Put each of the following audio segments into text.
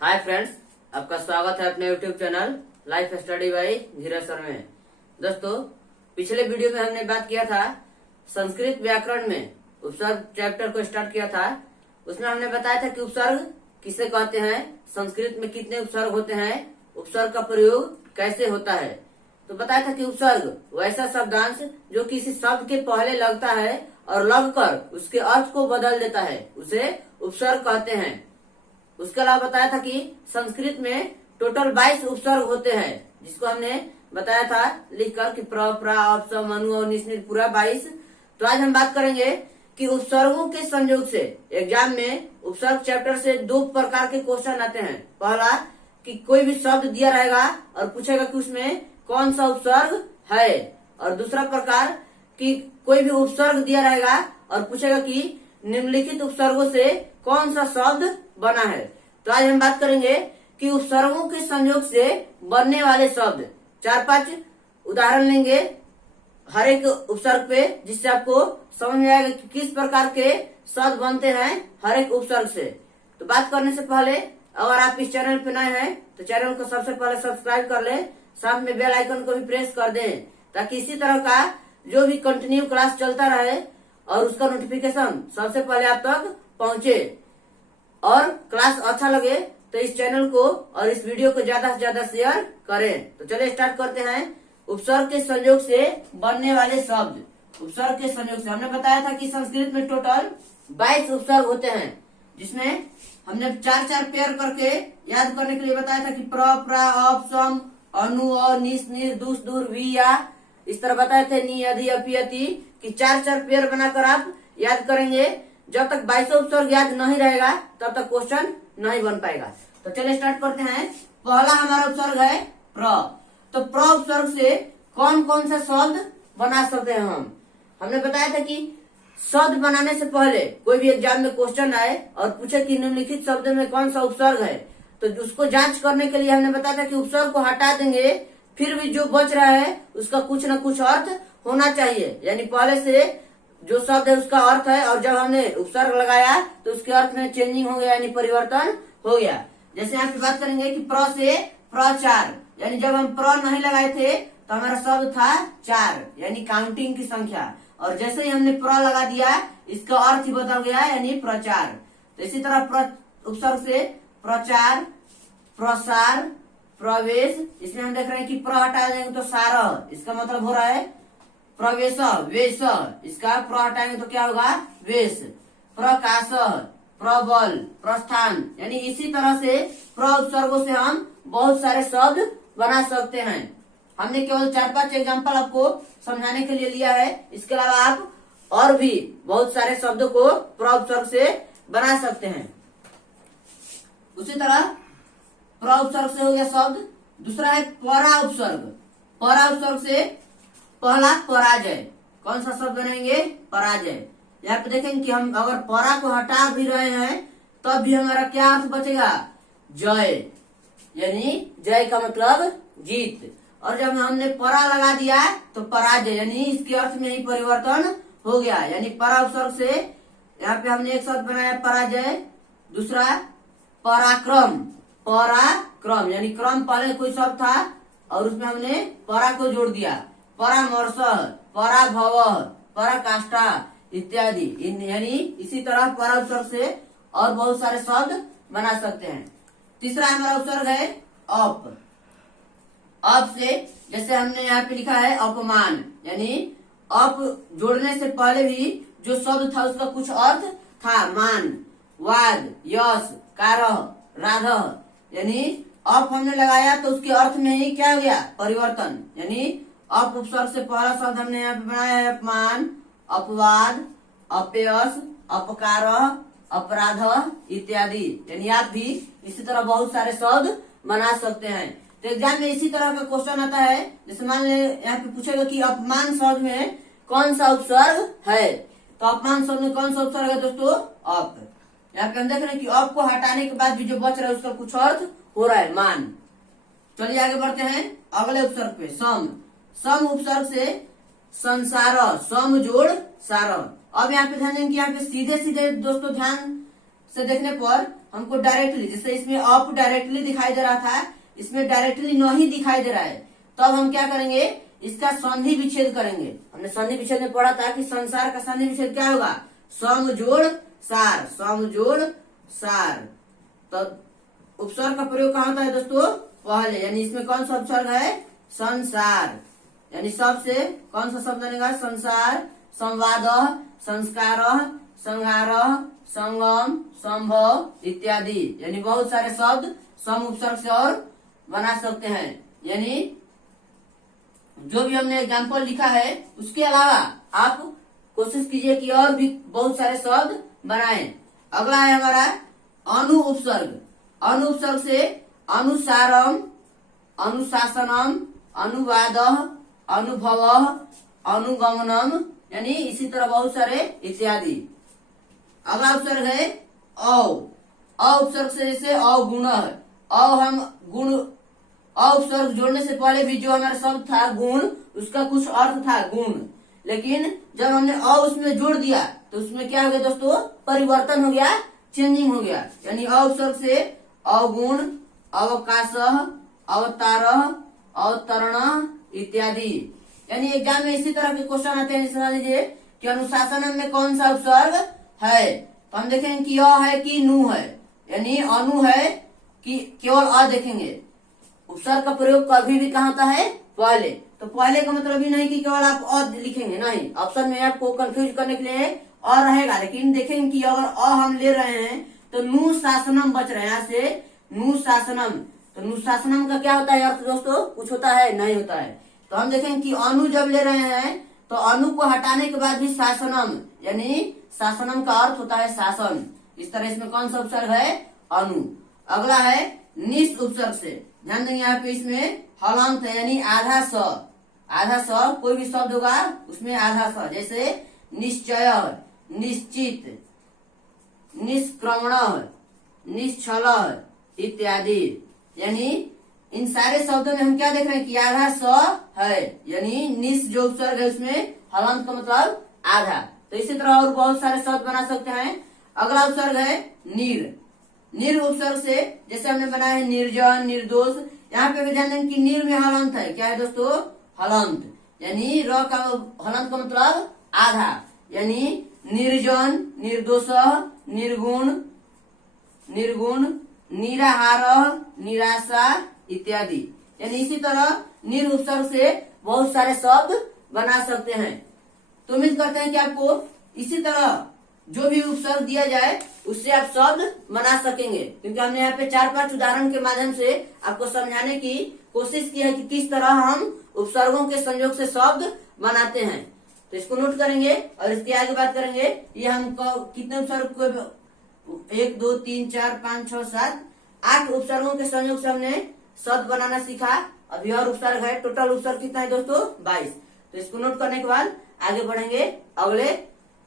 Hi friends, आपका स्वागत है अपने YouTube channel life study bye धीरज सर में। दोस्तों, पिछले वीडियो में हमने बात किया था संस्कृत व्याकरण में उपसर्ग चैप्टर को स्टार्ट किया था। उसमें हमने बताया था कि उपसर्ग किसे कहते हैं, संस्कृत में कितने उपसर्ग होते हैं, उपसर्ग का प्रयोग कैसे होता है। तो बताया था कि उपसर्ग वैसा शब्दांश जो किसी शब्द के पहले लगता है और लगकर उसके अर्थ को बदल देता है, उसे उपसर्ग कहते हैं। उसके अलावा बताया था कि संस्कृत में टोटल 22 उपसर्ग होते हैं, जिसको हमने बताया था लिखकर कि प्र, प्रा, अप, सम, अनु और निश्निर पूरा 22। तो आज हम बात करेंगे कि उपसर्गों के संयोग से एग्जाम में उपसर्ग चैप्टर से 2 प्रकार के क्वेश्चन आते हैं। पहला कि कोई भी शब्द दिया रहेगा और पूछेगा कि उसमें कौन सा उपसर्ग है, और दूसरा प्रकार कि कोई भी उपसर्ग दिया रहेगा और पूछेगा कि निम्नलिखित उपसर्गों से कौन सा शब्द बना है। तो आज हम बात करेंगे कि उपसर्गों के संयोग से बनने वाले शब्द 4-5 उदाहरण लेंगे हर एक उपसर्ग पे, जिससे आपको समझ में आएगा कि किस प्रकार के शब्द बनते हैं हर एक उपसर्ग से। तो बात करने से पहले अगर आप इस चैनल पे नए हैं तो चैनल को सबसे पहले सब्सक्राइब कर लें, साथ में बेल आइकन को भी प्रेस कर दें, ताकि इसी तरह का जो भी कंटिन्यू क्लास चलता रहे और उसका नोटिफिकेशन सबसे पहले आप तक पहुंचे। और क्लास अच्छा लगे तो इस चैनल को और इस वीडियो को ज्यादा से ज्यादा शेयर करें। तो चलिए स्टार्ट करते हैं। उपसर्ग के संयोग से बनने वाले शब्द। उपसर्ग के संयोग से हमने बताया था कि संस्कृत में टोटल 22 उपसर्ग होते हैं, जिसमें हमने 4-4 पेयर करके याद करने के लिए बताया था कि प्र, प्रा, अप, सम, अनु, और, निस, निर, दुस, दूर, वी, या इस तरह बताए थे नि, अधि, अपि, अति कि 4-4 पेयर बनाकर आप याद करेंगे। जब तक 22 उपसर्ग याद नहीं रहेगा तब तक क्वेश्चन नहीं बन पाएगा। तो चलिए स्टार्ट करते हैं। पहला हमारा उपसर्ग है प्र। तो प्र उपसर्ग से कौन कौन सा शब्द बना सकते हैं हमने बताया था कि शब्द बनाने से पहले कोई भी एग्जाम में क्वेश्चन आए और पूछे कि निम्नलिखित शब्द में कौन सा उपसर्ग है, तो उसको जांच करने के लिए हमने बताया था कि उपसर्ग को हटा देंगे, फिर भी जो बच रहा है उसका कुछ न कुछ अर्थ होना चाहिए। यानी पहले से जो शब्द है उसका अर्थ है, और जब हमने उपसर्ग लगाया तो उसके अर्थ में चेंजिंग हो गया, यानी परिवर्तन हो गया। जैसे यहाँ पे बात करेंगे कि प्र से प्रचार, यानी जब हम प्र नहीं लगाए थे तो हमारा शब्द था 4, यानी काउंटिंग की संख्या, और जैसे ही हमने प्र लगा दिया इसका अर्थ ही बदल गया, यानी प्रचार। तो इसी तरह उपसर्ग से प्रचार, प्रसार, प्रवेश, इसमें हम देख रहे हैं कि प्र हटा देंगे तो सार, इसका मतलब हो रहा है प्रवेश, वेश, इसका प्र हटाएंगे तो क्या होगा वेश, प्रकाश, प्रबल, प्रस्थान, यानी इसी तरह से प्र उपसर्गों से हम बहुत सारे शब्द बना सकते हैं। हमने केवल 4-5 एग्जाम्पल आपको समझाने के लिए लिया है, इसके अलावा आप और भी बहुत सारे शब्दों को प्र उपसर्ग से बना सकते हैं। उसी तरह प्र उपसर्ग से हो गया शब्द। दूसरा है परा उपसर्ग। परा उपसर्ग से पहला पराजय। कौन सा शब्द बनेंगे? पराजय। यहाँ पे देखेंगे कि हम अगर परा को हटा भी रहे हैं तब भी हमारा क्या अर्थ बचेगा? जय, यानी जय का मतलब जीत। और जब हमने परा लगा दिया तो पराजय, यानी इसके अर्थ में ही परिवर्तन हो गया। यानी परा उपसर्ग से यहाँ पे हमने एक शब्द बनाया पराजय। दूसरा पराक्रम। पराक्रम यानी क्रम पहले कोई शब्द था और उसमें हमने परा को जोड़ दिया। परामर्श, पराभव, पराकाष्ठा इत्यादि, यानी इसी तरह परा उपसर्ग से और बहुत सारे शब्द बना सकते हैं। तीसरा हमारा उपसर्ग है अप। अप से जैसे हमने यहाँ पे लिखा है अपमान, यानी अप जोड़ने से पहले भी जो शब्द था उसका कुछ अर्थ था, मान, वाद, यश, कारह, राधह, यानी अप हमने लगाया तो उसके अर्थ में ही क्या हो गया? परिवर्तन। यानी अप उपसर्ग से पहला शब्द हमने यहाँ पे बनाया है अपमान, अपवाद, अपयश, अपकार, अपराध इत्यादि, यानी आप भी इसी तरह बहुत सारे शब्द बना सकते हैं। तो एग्जाम में इसी तरह का क्वेश्चन आता है, जैसे मान ले यहाँ पे पूछेगा कि अपमान शब्द में कौन सा उपसर्ग है, तो अपमान शब्द में कौन सा उपसर्ग है दोस्तों? अप। यहाँ पे हम देख रहे हैं कि अप को हटाने के बाद भी जो बच रहा है उसका कुछ अर्थ हो रहा है, मान। चलिए आगे बढ़ते हैं अगले उपसर्ग पे, सम। सम उपसर्ग से संसार, सम जोड़ सार। अब यहाँ पे ध्यान देंगे कि यहाँ पे सीधे सीधे दोस्तों ध्यान से देखने पर हमको डायरेक्टली, जैसे इसमें अप डायरेक्टली दिखाई दे रहा था, इसमें डायरेक्टली नहीं दिखाई दे रहा है, तब हम क्या करेंगे, इसका संधि विच्छेद करेंगे। हमने संधि विच्छेद में पढ़ा था कि संसार का संधि विच्छेद क्या होगा, सम जोड़ सार, सम जोड़ सार। तो उपसर्ग का प्रयोग कहाँ होता है दोस्तों, पहले, यानी इसमें कौन सा उपसर्ग है, संसार, यानी सबसे कौन सा शब्द बनेगा, संसार, संवाद, संस्कार, संहार, संगम, संभव इत्यादि, यानी बहुत सारे शब्द सम उपसर्ग से और बना सकते हैं। यानी जो भी हमने एग्जाम्पल लिखा है उसके अलावा आप कोशिश कीजिए कि और भी बहुत सारे शब्द बनाएं। अगला है हमारा अनु उपसर्ग। अनु उपसर्ग से अनुसारम, अनुशासनम, अनुवाद, अनुभव, अनुगमनम, यानी इसी तरह बहुत सारे इत्यादि। अगला उपसर्ग है औ। अ उपसर्ग से जैसे अवगुण है, हम गुण, अ उपसर्ग जोड़ने से पहले भी जो हमारा शब्द था गुण, उसका कुछ अर्थ था गुण, लेकिन जब हमने अ उसमें जोड़ दिया तो उसमें क्या हो गया दोस्तों, परिवर्तन हो गया, चेंजिंग हो गया। यानी अ उपसर्ग से अवगुण, अवकाश, अवतार, अवतरण इत्यादि। यानी एग्जाम में इसी तरह के क्वेश्चन आते हैं। जैसे लीजिए कि अनुशासन में कौन सा उपसर्ग है, तो हम देखेंगे कि अ है कि नु है, यानी अनु है कि केवल अ देखेंगे। उपसर्ग का प्रयोग कभी भी कहाँ होता है, पहले। तो पहले का मतलब ही नहीं कि केवल आप अ लिखेंगे, नहीं, ऑप्शन में आपको कंफ्यूज करने के लिए अ रहेगा, लेकिन देखेंगे कि अगर अ हम ले रहे हैं तो नु शासनम बच रहे हैं, यहाँ से नु शासनम। तो नु शासनम का क्या होता है अर्थ दोस्तों, कुछ होता है, नहीं होता है। तो हम देखेंगे कि अनु जब ले रहे हैं तो अनु को हटाने के बाद भी शासनम, यानी शासनम का अर्थ होता है शासन। इस तरह इसमें कौन सा उपसर्ग है, अनु। अगला है निस उपसर्ग से। ध्यान देंगे यहाँ पे इसमें हलंत है, यानी आधा स, आधा स, कोई भी शब्द होगा उसमें आधा स, जैसे निश्चय, निश्चित, निष्क्रमण, निश्चल इत्यादि। यानी इन सारे शब्दों में हम क्या देख रहे हैं कि आधा स है, यानी निस जो उपसर्ग है उसमें हलंत का मतलब आधा। तो इसी तरह और बहुत सारे शब्द बना सकते हैं। अगला उपसर्ग है नीर। नीर उपसर्ग से जैसे हमने बनाया है निर्जन, निर्दोष, यहाँ पे भी ध्यान दें कि नीर में हलंत है, क्या है दोस्तों, हलंत, यानी र का हलंत का मतलब आधा, यानी निर्जन, निर्दोष, निर्गुण, निर्गुण, निराहार, निराशा इत्यादि। यानी इसी तरह निर उपसर्ग से बहुत सारे शब्द बना सकते हैं। तो उम्मीद करते हैं कि आपको इसी तरह जो भी उपसर्ग दिया जाए उससे आप शब्द बना सकेंगे, क्योंकि हमने यहाँ पे 4-5 उदाहरण के माध्यम से आपको समझाने की कोशिश की है कि किस तरह हम उपसर्गों के संयोग से शब्द बनाते हैं। तो इसको नोट करेंगे और इसकी आगे बात करेंगे। ये हमको कितने उपसर्ग को, 1 2 3 4 5 6 7 8 उपसर्गों के संयोग से हमने शब्द बनाना सीखा। अभी और उपसर्ग है, टोटल उपसर्ग कितना है दोस्तों, 22। तो इसको नोट करने के बाद आगे बढ़ेंगे अगले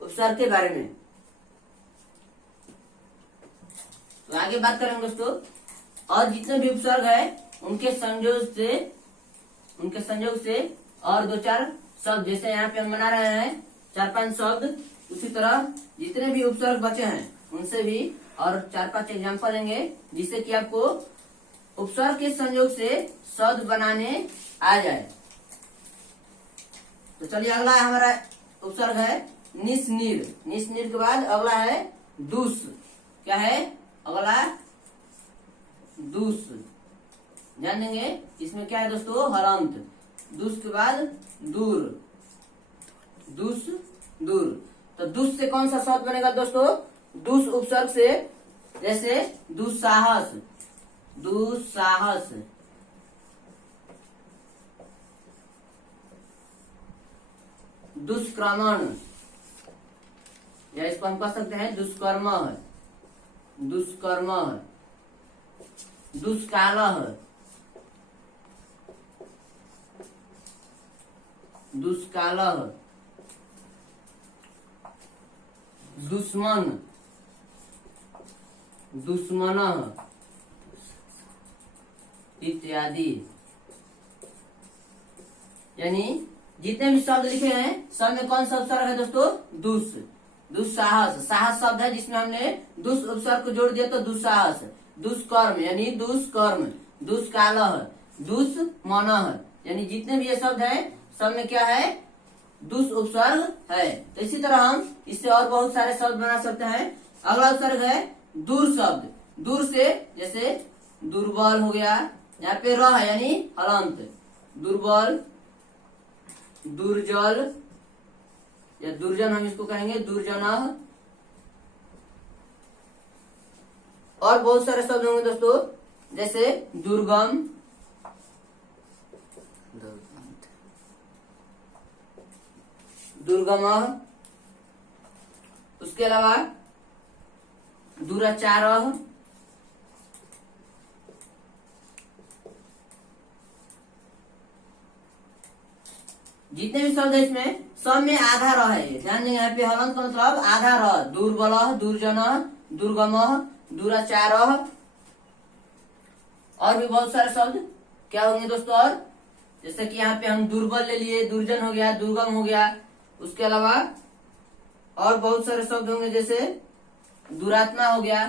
उपसर्ग के बारे में। तो आगे बात करेंगे दोस्तों, और जितने भी उपसर्ग है उनके संयोग से और 2-4 शब्द, जैसे यहाँ पे हम बना रहे हैं 4-5 शब्द, उसी तरह जितने भी उपसर्ग बचे हैं उनसे भी और 4-5 एग्जाम्पल लेंगे, जिससे कि आपको उपसर्ग के संयोग से शब्द बनाने आ जाए। तो चलिए अगला हमारा उपसर्ग है निस नीर। निस नीर के बाद अगला है दूस। क्या है अगला, दूस। ध्यान देंगे इसमें क्या है दोस्तों, हलंत। दूस के बाद दूर, दूस, दूर। तो दूस से कौन सा शब्द बनेगा दोस्तों, दूस उपसर्ग से जैसे दुस्साहस, दुस्साहस, दुष्क्रमण, या इसको हम कह सकते हैं दुष्कर्म, दुष्कर्म, दुष्काल, दुष्काल, दुश्मन, दुश्मन इत्यादि। यानी जितने भी शब्द लिखे हैं सब में कौन सा उपसर्ग है दोस्तों, दुस। दुस्साहस, साहस शब्द है जिसमें हमने दुस उपसर्ग को जोड़ दिया तो दुस्साहस। दुष्कर्म यानी दुष्कर्म, दुष्कालह, दुष्मनः, यानी जितने भी ये शब्द है सब में क्या है, दुस उपसर्ग है। तो इसी तरह हम इससे और बहुत सारे शब्द बना सकते हैं। अगला उपसर्ग है दूर शब्द। दूर से जैसे दुर्बल हो गया, यहाँ पे र है यानी हलंत, दुर्बल, दुर्जल या दुर्जन हम इसको कहेंगे, दुर्जन, और बहुत सारे शब्द होंगे दोस्तों जैसे दुर्गम, दुर्गम, उसके अलावा दुराचार, जितने भी शब्द है इसमें सब में आधा र है। ध्यान दें यहाँ पे हलंत का मतलब आधा र, दुर्बल, दुर्जन, दुर्गम, दुराचार, और भी बहुत सारे शब्द क्या होंगे दोस्तों। और जैसे कि यहाँ पे हम दुर्बल ले लिए, दुर्जन हो गया, दुर्गम हो गया। उसके अलावा और बहुत सारे शब्द होंगे जैसे दुरात्मा हो गया,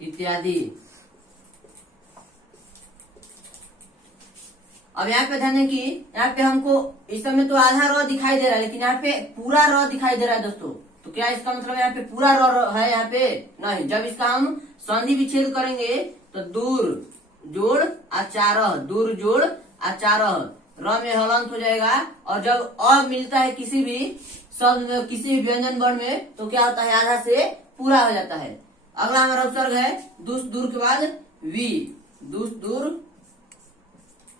इत्यादि। अब यहाँ पे ध्यान दें कि यहाँ पे हमको इस समय तो आधा र दिखाई दे रहा है, लेकिन यहाँ पे पूरा र दिखाई दे रहा है दोस्तों। तो क्या इसका मतलब यहाँ पे पूरा र है? यहाँ पे नहीं। जब इसका हम संधि विच्छेद करेंगे तो दूर जोड़ आचार, दूर जोड़ आचार, र में हलंत हो जाएगा। और जब अ मिलता है किसी भी शब्द में, किसी भी व्यंजन वर्ण में, तो क्या होता है, आधा से पूरा हो जाता है। अगला हमारा उपसर्ग है दुस दूर के बाद वी, दुस दूर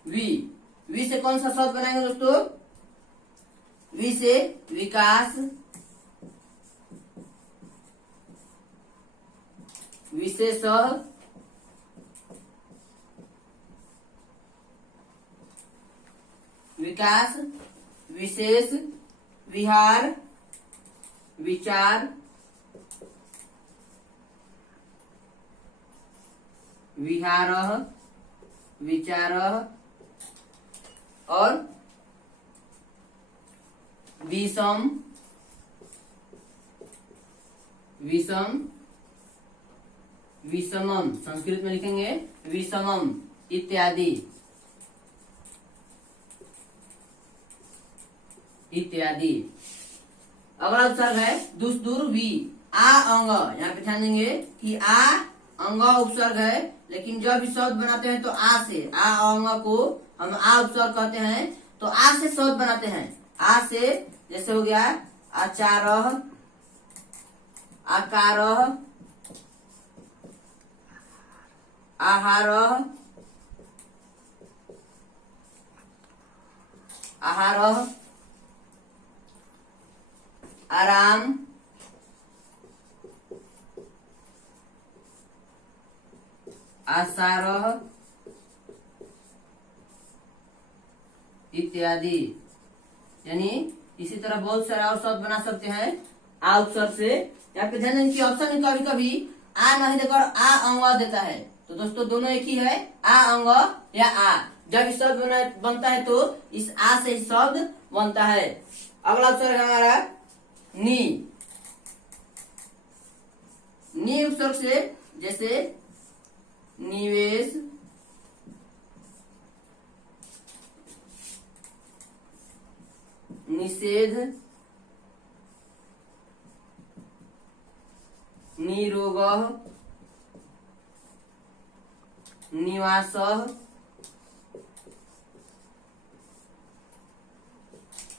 वी। वी से कौन सा शब्द बनाएंगे दोस्तों? वी से विकास, विशेष, विकास, विशेष, विहार, विचार, विहार, विचार, और विषम, विषम, विषमम, संस्कृत में लिखेंगे विषमम, इत्यादि इत्यादि। अगला उपसर्ग है दुस दूर वी, आ अंग। यहाँ पे ध्यान देंगे कि आ अंग उपसर्ग है, लेकिन जब भी शब्द बनाते हैं तो आ से, आ अंग को हम आ उपसर्ग कहते हैं। तो आ से शब्द बनाते हैं। आ से जैसे हो गया आचार, आकार, आहार, आहार, आराम, आसार, इत्यादि। यानी इसी तरह बहुत सारे और शब्द बना सकते हैं आ उपसर्ग से। यहाँ पे ध्यान दें कि ऑप्शन में कभी कभी आ नहीं देकर आ अंग देता है। तो दोस्तों दोनों एक ही है, आ अंग या आ। जब शब्द बनता है तो इस आ से शब्द बनता है। अगला उपसर्ग हमारा नी। नी उपसर्ग से जैसे निवेश, निषेध, निरोग, निवास,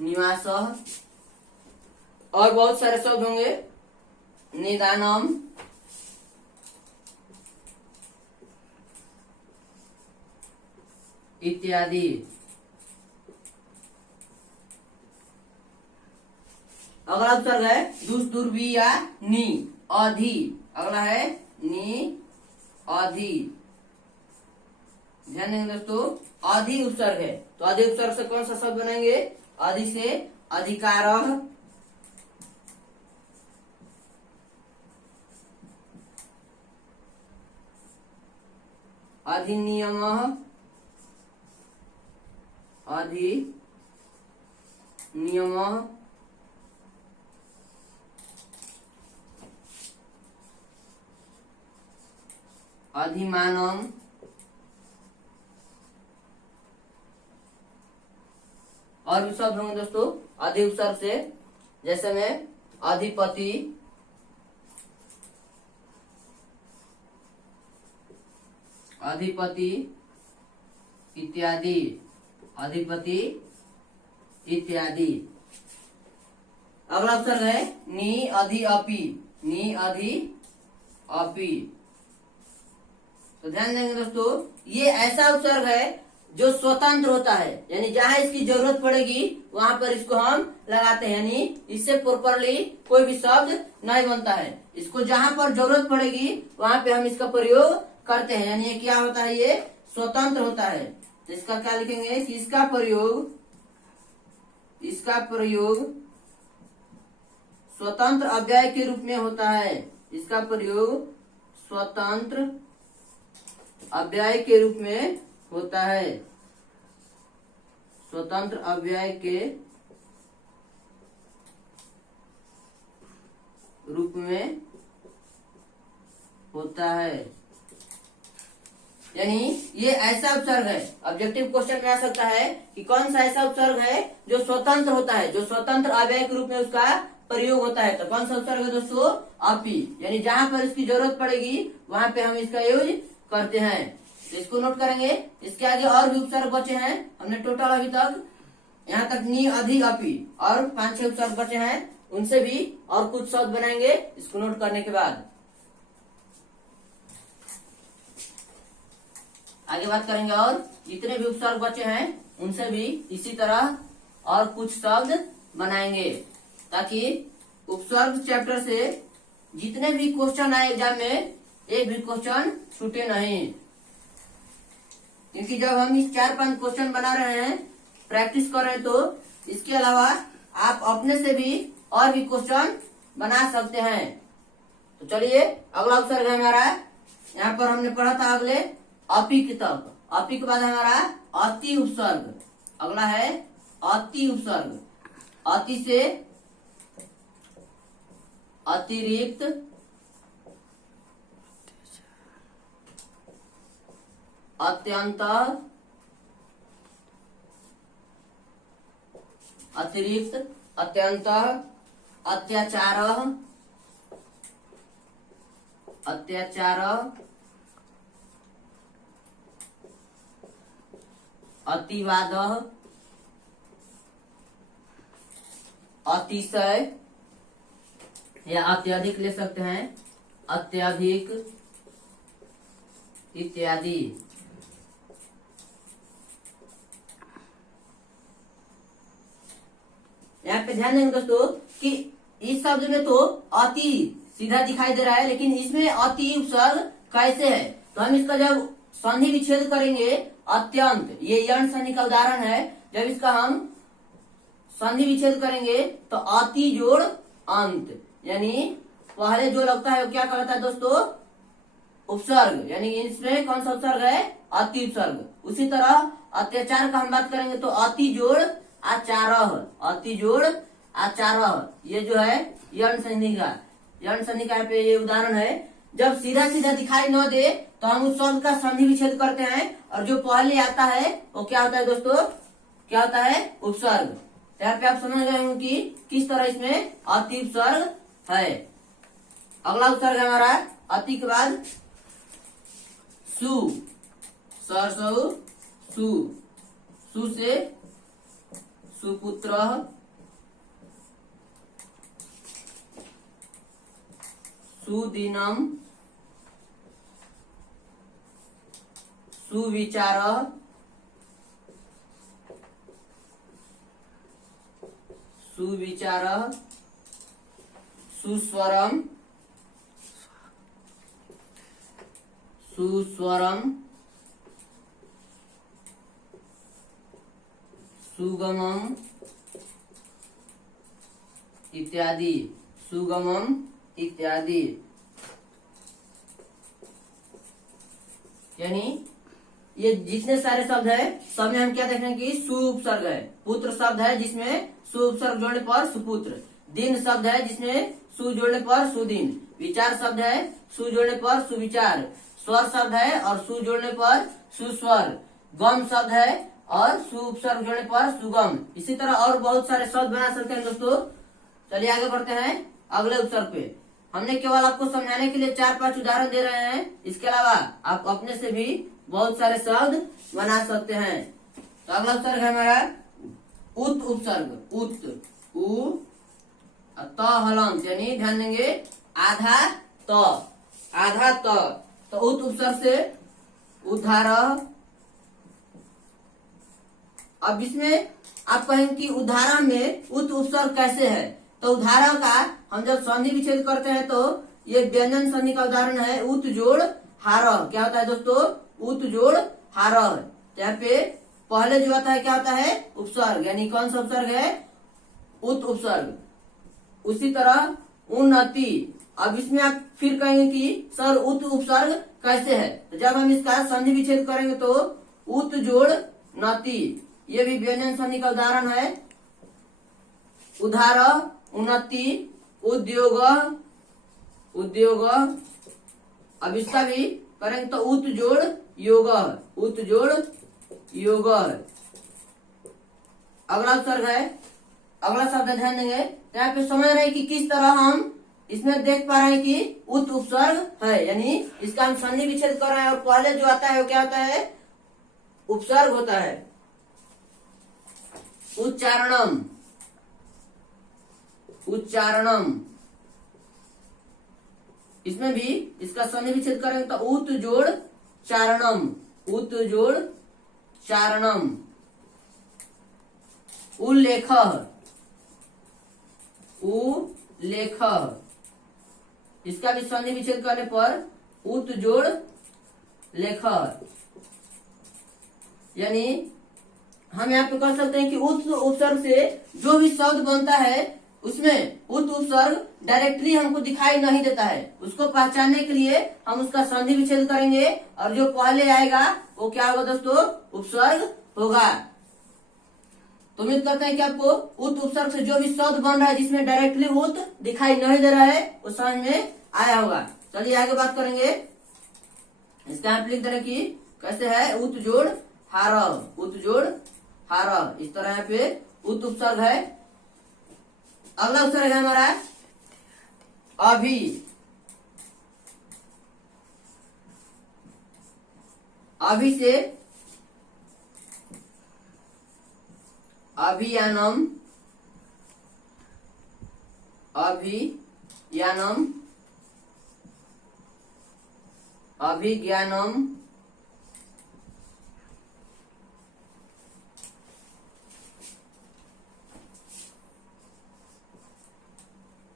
निवास, और बहुत सारे शब्द होंगे, निदानम, इत्यादि। अगला उपसर्ग है दुस दुर्वी या नी, अधि। अगला है नी, अधि। ध्यान देंगे दोस्तों, अधि उपसर्ग है। तो अधि उपसर्ग से कौन सा शब्द बनाएंगे? अधि से अधिकार, अधिनियम, अधिनियम, नियमः, अधिमानम, और भी शब्द होंगे दोस्तों अधि उपसर्ग से, जैसे में अधिपति, अधिपति इत्यादि, अधिपति इत्यादि। अगला उपसर्ग है नि अधि अपि, नि अधि अपि। तो ध्यान देंगे दोस्तों, ये ऐसा उपसर्ग है जो स्वतंत्र होता है, यानी जहां इसकी जरूरत पड़ेगी वहां पर इसको हम लगाते हैं, यानी इससे प्रॉपरली कोई भी शब्द नहीं बनता है। इसको जहां पर जरूरत पड़ेगी वहां पे हम इसका प्रयोग करते हैं, यानी ये क्या होता है, ये स्वतंत्र होता है। तो इसका क्या लिखेंगे कि इसका प्रयोग स्वतंत्र अव्यय के रूप में होता है। इसका प्रयोग स्वतंत्र अव्यय के रूप में होता है, स्वतंत्र अव्यय के रूप में होता है। यानी ये ऐसा उपसर्ग है, ऑब्जेक्टिव क्वेश्चन में आ सकता है कि कौन सा ऐसा उपसर्ग है जो स्वतंत्र होता है, जो स्वतंत्र अव्यय के रूप में उसका प्रयोग होता है। तो कौन सा उपसर्ग है दोस्तों, अपि, यानी जहां पर इसकी जरूरत पड़ेगी वहां पे हम इसका यूज करते हैं। तो इसको नोट करेंगे। इसके आगे और भी उपसर्ग बचे हैं, हमने टोटल अभी तक यहाँ तक नि अधि अपि और 5-6 उपसर्ग बचे हैं, उनसे भी और कुछ शब्द बनाएंगे इसको नोट करने के बाद। आगे बात करेंगे और जितने भी उपसर्ग बचे हैं उनसे भी इसी तरह और कुछ शब्द बनाएंगे, ताकि उपसर्ग चैप्टर से जितने भी क्वेश्चन आए एग्जाम में एक भी क्वेश्चन छूटे नहीं। क्योंकि जब हम इस 4-5 क्वेश्चन बना रहे हैं, प्रैक्टिस कर रहे हैं, तो इसके अलावा आप अपने से भी और भी क्वेश्चन बना सकते हैं। तो चलिए अगला उपसर्ग है हमारा, यहाँ पर हमने पढ़ा था अगले अपि की तक, अपि के बाद हमारा अति उपसर्ग। अगला है अति उपसर्ग। अति से अतिरिक्त, अत्यंत, अतिरिक्त, अत्यंत, अत्याचार, अत्याचार, अतिवाद, अतिशय या अत्यधिक ले सकते हैं, अत्यधिक इत्यादि। यहाँ पे ध्यान देंगे दोस्तों कि इस शब्द में तो अति सीधा दिखाई दे रहा है, लेकिन इसमें अति उपसर्ग कैसे है। तो हम इसका जब संधि विच्छेद करेंगे, अत्यंत, ये यण संधि का उदाहरण है, जब इसका हम संधि विच्छेद करेंगे तो अति जोड़ अंत, यानी पहले जो लगता है वो क्या कहलाता है दोस्तों, उपसर्ग, यानी इसमें कौन सा उपसर्ग है, अति उपसर्ग। उसी तरह अत्याचार का हम बात करेंगे तो अति जोड़ आचारः, अति जोड़ आचारः, ये जो है यण संधि का पे ये उदाहरण है। जब सीधा सीधा दिखाई न दे तो हम उस शब्द का संधि विच्छेद करते हैं, और जो पहले आता है वो क्या होता है दोस्तों, क्या होता है, उपसर्ग। यहाँ पे आप समझ गए होंगे कि किस तरह इसमें अति उपसर्ग है। अगला उपसर्ग है हमारा अति के बाद सु, सरसौ, सु से सुपुत्र, सुदिनम, सुविचार, सुस्वरम, सुगमम इत्यादि, सुगमम इत्यादि। यानी ये जितने सारे शब्द है सब में हम क्या देखेंगे कि सु उपसर्ग है, पुत्र शब्द है जिसमें सु उपसर्ग जोड़ने पर सुपुत्र। दिन शब्द है जिसमें सु जोड़ने पर सुदिन। विचार शब्द है सु जोड़ने पर सुविचार। स्वर शब्द है और सु जोड़ने पर सुस्वर। गम शब्द है और सु उपसर्ग जोड़ने पर सुगम। इसी तरह और बहुत सारे शब्द बना सकते हैं दोस्तों। चलिए आगे बढ़ते हैं अगले उपसर्ग पे। हमने केवल आपको समझाने के लिए 4-5 उदाहरण दे रहे हैं। इसके अलावा आप अपने से भी बहुत सारे शब्द बना सकते हैं। तो अगला उपसर्ग है हमारा उत उपसर्ग। उत उ त हलंत यानी ध्यान देंगे आधा त। आधा त तो उत उपसर्ग से उद्धार। अब इसमें आप कहेंगे कि उदाहरण में उत उपसर्ग कैसे है। तो उदाहरण का हम जब संधि विच्छेद करते हैं तो ये व्यंजन संधि का उदाहरण है उत जोड़ हार। क्या होता है दोस्तों? उत जोड़ हार। यहाँ पे पहले जो आता है क्या होता है? उपसर्ग, यानी कौन सा उपसर्ग है? उत उपसर्ग। उसी तरह उन्नति। अब इसमें आप फिर कहेंगे कि सर उत उपसर्ग कैसे है। तो जब हम इसका संधि विच्छेद करेंगे तो उत जोड़ नति, ये भी व्यंजन संधि का उदाहरण है। उधार, उन्नति, उद्योग, उद्योग। अब इसका भी करेंगे तो उत जोड़ योग, उत जोड़ योग। अगला उपसर्ग है, अगला शब्द ध्यान देंगे। यहाँ पे समझ रहे हैं कि किस तरह हम इसमें देख पा रहे हैं कि उत उपसर्ग है, यानी इसका हम संधि विच्छेद कर रहे हैं और पहले जो आता है वो क्या होता है? उपसर्ग होता है। उच्चारणम, उच्चारणम। इसमें भी इसका संधि विच्छेद करेंगे तो उत जोड़ चारणम, उत जोड़ चारणम। उल्लेख, उल्लेख। इसका भी संधि विच्छेद करने पर उत जोड़ लेख। यानी हम यहाँ पे कह सकते हैं कि उत उपसर्ग से जो भी शब्द बनता है उसमें उत उपसर्ग डायरेक्टली हमको दिखाई नहीं देता है। उसको पहचानने के लिए हम उसका संधि विच्छेद करेंगे और जो पहले आएगा वो क्या होगा दोस्तों? उपसर्ग होगा। तो उम्मीद करते हैं कि आपको उत उपसर्ग से जो भी शब्द बन रहा है जिसमें डायरेक्टली उत दिखाई नहीं दे रहा है वो समझ में आया होगा। चलिए आगे बात करेंगे। इसका आप लिख दे रहे कि कैसे है? उत जोड़ हार, उत जोड़ हार। इस तरह यहाँ पे उत उपसर्ग है। अगला उपसर्ग है हमारा अभी। अभी से अभियानम, अभियानम, अभिज्ञानम,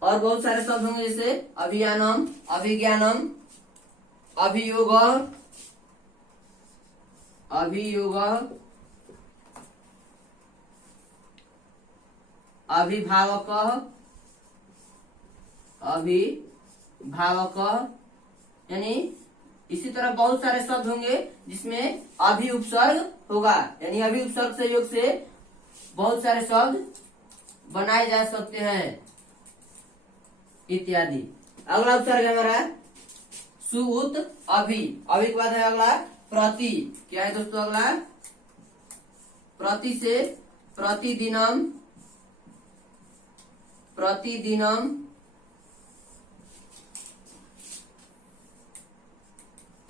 और बहुत सारे शब्द होंगे जैसे अभियानम, अभिज्ञानम, अभियोग, अभियोग, अभिभावक, अभिभावक। यानी इसी तरह बहुत सारे शब्द होंगे जिसमें अभि उपसर्ग होगा, यानी अभि उपसर्ग संयोग से बहुत सारे शब्द बनाए जा सकते हैं इत्यादि। अगला उपसर्ग है हमारा सुउत अभि। अभि के बाद है अगला प्रति। क्या है दोस्तों अगला? प्रति से प्रतिदिनम, प्रतिदिनम,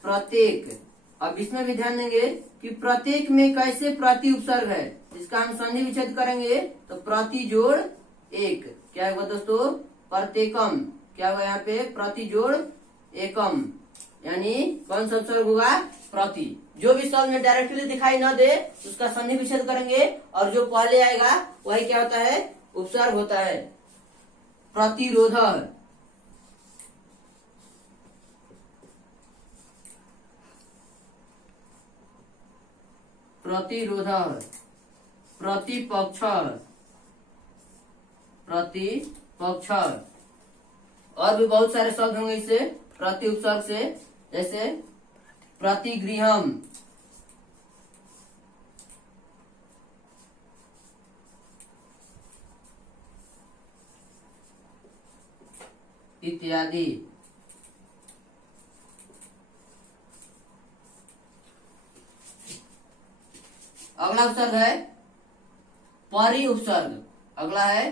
प्रत्येक। अब इसमें भी ध्यान देंगे कि प्रत्येक में कैसे प्रति उपसर्ग है। इसका हम संधि विच्छेद करेंगे तो प्रति जोड़ एक। क्या होगा दोस्तों? प्रत्येकम। क्या होगा यहाँ पे? प्रति जोड़ एकम। यानी कौन सा उपसर्ग होगा? प्रति। जो भी शब्द में डायरेक्टली दिखाई न दे उसका संधि विच्छेद करेंगे और जो पहले आएगा वही क्या होता है? उपसर्ग होता है। प्रतिरोध, प्रतिरोध, प्रतिपक्ष, प्रतिपक्ष। और भी बहुत सारे शब्द होंगे इससे प्रति उपसर्ग से, जैसे प्रतिगृहम, इत्यादि। अगला उपसर्ग है परि उपसर्ग। अगला है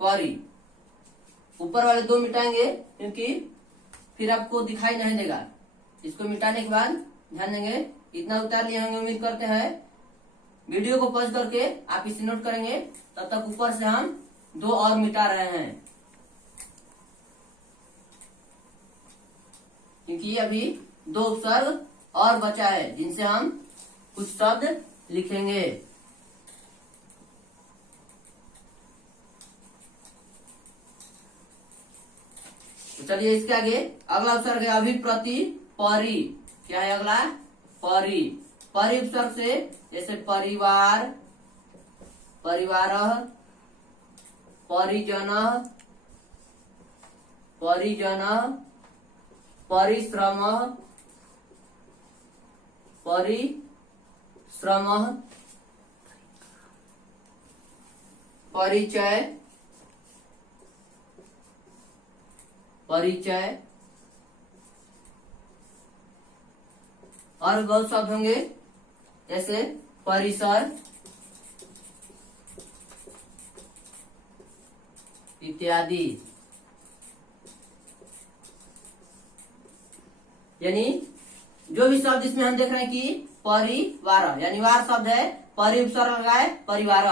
परि। ऊपर वाले दो मिटाएंगे क्योंकि फिर आपको दिखाई नहीं देगा। इसको मिटाने के बाद ध्यान देंगे, इतना उतार लिए होंगे उम्मीद करते हैं। वीडियो को पॉज करके आप इसे नोट करेंगे, तब तक ऊपर से हम दो और मिटा रहे हैं क्योंकि अभी दो उपसर्ग और बचा है जिनसे हम कुछ शब्द लिखेंगे। तो चलिए इसके आगे अगला उपसर्ग है अभिप्रति परि। क्या है अगला? परि। परि उपसर्ग से जैसे परिवार, परिवारः, परिजनः, परिजनः, परिश्रमः, परिश्रमः, परिचय, परिचय और बहुत शब्द होंगे जैसे परिसर इत्यादि। यानी जो भी शब्द इसमें हम देख रहे हैं कि परिवार यानी वार शब्द है, परि उपसर्ग लगाए परिवार।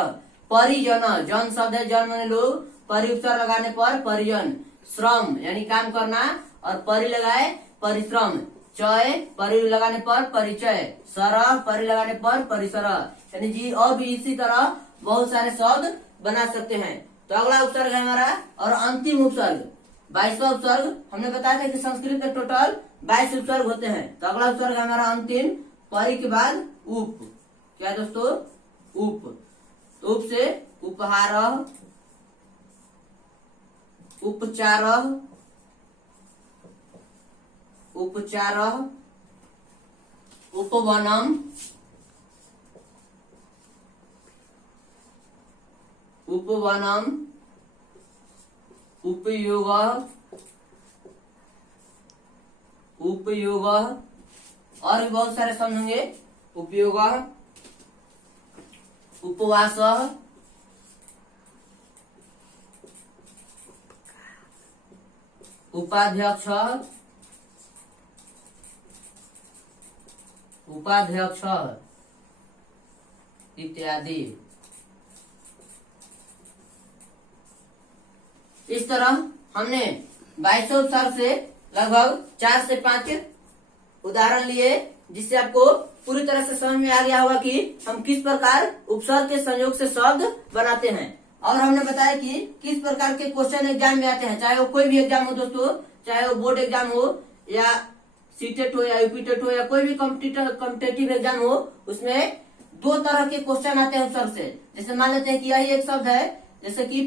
परिजन, जन शब्द है, जन माने लोग, परि उपसर्ग लगाने पर परिजन। श्रम यानी काम करना और परि लगाए परिश्रम। चय परि लगाने पर परिचय। सरह परि लगाने पर परिसर। यानी जी और भी इसी तरह बहुत सारे शब्द बना सकते हैं। तो अगला उपसर्ग है हमारा और अंतिम उपसर्ग 22वां उपसर्ग। हमने बताया था कि संस्कृत में टोटल 22 उपसर्ग होते हैं। तो अगला उपसर्ग है हमारा अंतिम, परि के बाद उप। क्या है दोस्तों? उप। तो उप से उपहारः, उपचारः, उपचारः, उपवनम, उपवनम, उपयोगः, उपयोगः और भी बहुत सारे शब्द होंगे। उपयोगः, उपवासः, उपाध्यक्ष, उपाध्यक्ष इत्यादि। इस तरह हमने 22 उपसर्ग से लगभग 4 से 5 उदाहरण लिए, जिससे आपको पूरी तरह से समझ में आ गया होगा कि हम किस प्रकार उपसर्ग के संयोग से शब्द बनाते हैं। और हमने बताया कि किस प्रकार के क्वेश्चन एग्जाम में आते हैं, चाहे वो कोई भी एग्जाम हो दोस्तों, चाहे वो बोर्ड एग्जाम हो या सीटेट हो या यूपीटेट हो या कोई भी कॉम्पिटेटिव एग्जाम हो, उसमें दो तरह के क्वेश्चन आते हैं उपसर्ग से। जैसे मान लेते हैं कि यही एक शब्द है, जैसे कि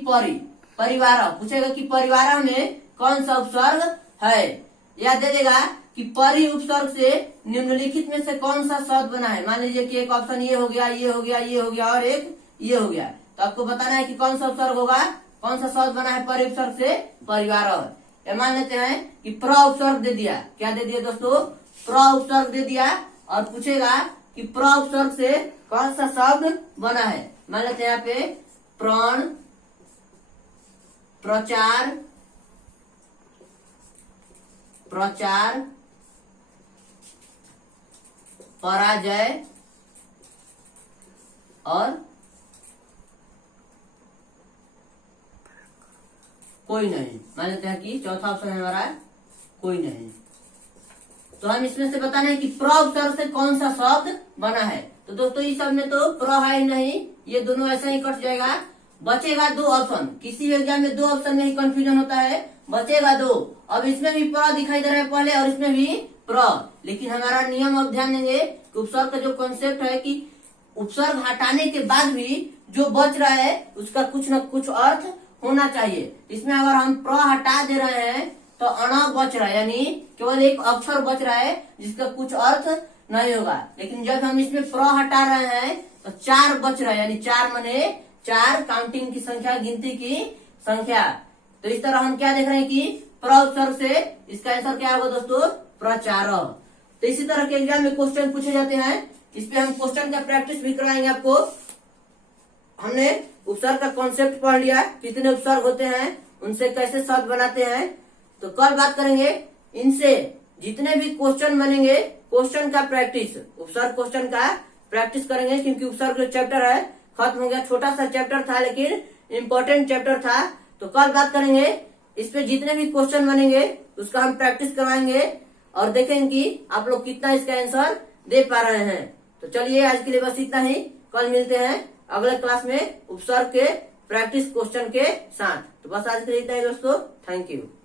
परिवार, पूछेगा कि परिवार में कौन सा उपसर्ग है, या दे देगा कि परि उपसर्ग से निम्नलिखित में से कौन सा शब्द बना है। मान लीजिए कि एक ऑप्शन ये हो गया, ये हो गया, ये हो गया और एक ये हो गया। तो आपको बताना है कि कौन सा उपसर्ग होगा, कौन सा शब्द बना है परि उपसर्ग से परिवार। मान लेते हैं कि प्र उपसर्ग दे दिया। क्या दे दिया दोस्तों? प्र उपसर्ग दे दिया और पूछेगा कि प्र उपसर्ग से कौन सा शब्द बना है। मान लेते हैं यहाँ पे प्रण, प्रचार, प्रचार, पराजय और कोई नहीं। मान लेते हैं कि चौथा ऑप्शन है हमारा कोई नहीं। तो हम इसमें से बताना है कि प्र उपसर्ग से कौन सा शब्द बना है। तो दोस्तों इस शब्द में तो प्र है ही नहीं, ये दोनों ऐसा ही कट जाएगा। बचेगा दो ऑप्शन। किसी भी एग्जाम में दो ऑप्शन में ही कंफ्यूजन होता है, बचेगा दो। अब इसमें भी प्र दिखाई दे रहा है पहले और इसमें भी प्र, लेकिन हमारा नियम अब ध्यान देंगे कि उपसर्ग का जो कॉन्सेप्ट है कि उपसर्ग हटाने के बाद भी जो बच रहा है उसका कुछ न कुछ अर्थ होना चाहिए। इसमें अगर हम प्र हटा दे रहे हैं तो अण बच रहा है, यानी केवल एक अक्षर बच रहा है जिसका कुछ अर्थ नहीं होगा। लेकिन जब हम इसमें प्र हटा रहे हैं तो 4 बच रहा है, यानी 4 माने 4 काउंटिंग की संख्या, गिनती की संख्या। तो इस तरह हम क्या देख रहे हैं कि प्र उपसर्ग से इसका आंसर क्या होगा दोस्तों? प्रचार। तो इसी तरह के एग्जाम में क्वेश्चन पूछे जाते हैं, इस पे हम क्वेश्चन का प्रैक्टिस भी कराएंगे आपको। हमने उपसर्ग का कॉन्सेप्ट पढ़ लिया, कितने उपसर्ग होते हैं, उनसे कैसे शब्द बनाते हैं। तो कल बात करेंगे इनसे जितने भी क्वेश्चन बनेंगे, क्वेश्चन का प्रैक्टिस, उपसर्ग क्वेश्चन का प्रैक्टिस करेंगे, क्योंकि उपसर्ग जो चैप्टर है खत्म हो गया। छोटा सा चैप्टर था लेकिन इम्पोर्टेंट चैप्टर था। तो कल बात करेंगे इस पे जितने भी क्वेश्चन बनेंगे उसका हम प्रैक्टिस करवाएंगे और देखेंगे कि आप लोग कितना इसका आंसर दे पा रहे हैं। तो चलिए आज के लिए बस इतना ही, कल मिलते हैं अगले क्लास में उपसर्ग के प्रैक्टिस क्वेश्चन के साथ। तो बस आज के लिए इतना ही दोस्तों, थैंक यू।